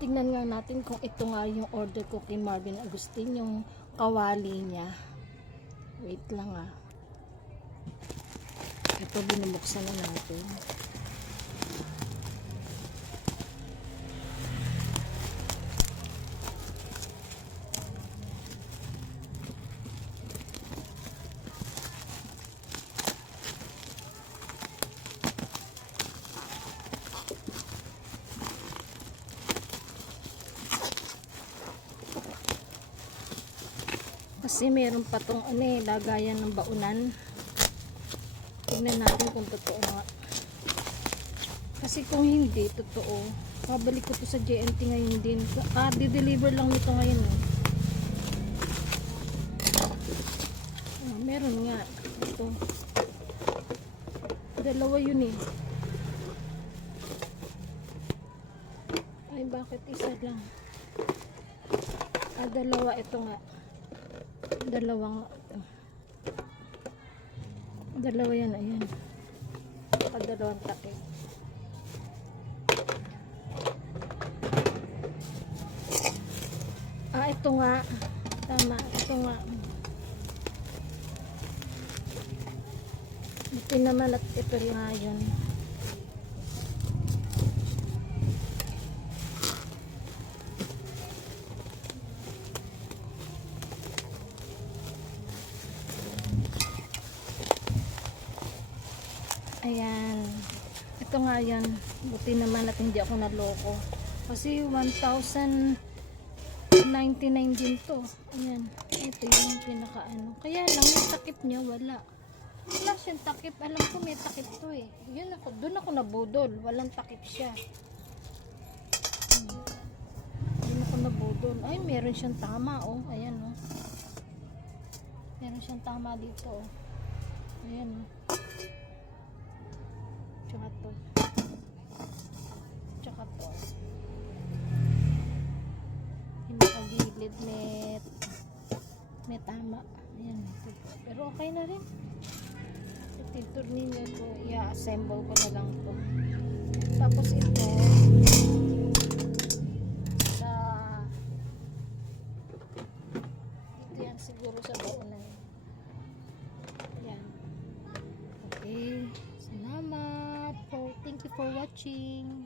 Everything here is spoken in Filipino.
tingnan nga natin kung ito nga yung order ko kay Marvin Agustin, yung kawali niya. Wait lang ah. Ito binubuksan na natin. Kasi meron pa tong lagayan ng baunan. Tignan natin kung totoo nga. Kasi kung hindi totoo, babalik ko to sa JNT ngayon din. Di-deliver lang nito ngayon eh. Meron nga ito. Dalawa yun eh. Ay bakit isa lang? Dalawa ito nga. Dalawa yan, ayan. Dalawang takip. Ito nga. Tama, ito nga. Buti naman at ito nga yun. Ayan. Ito nga yan. Buti naman at hindi ako naloko. Kasi 1,099 din to. Ayan. Ito yung pinaka-ano. Kaya lang yung takip niya wala. Wala siyang takip. Alam ko may takip to eh. Yun ako. Doon ako nabudol. Walang takip siya. Doon ako nabudol. Ay, meron siyang tama oh. Ayan oh. Meron siyang tama dito oh. Ayan oh. Tsaka to. Tsaka to. Pinakagilid may tama. Ayan. Pero okay na rin. Ito ninyo to. I-assemble ko na lang to. Tapos ito ito yan siguro sa baunan. Ayan. Okay. Salamat. Thank you for watching.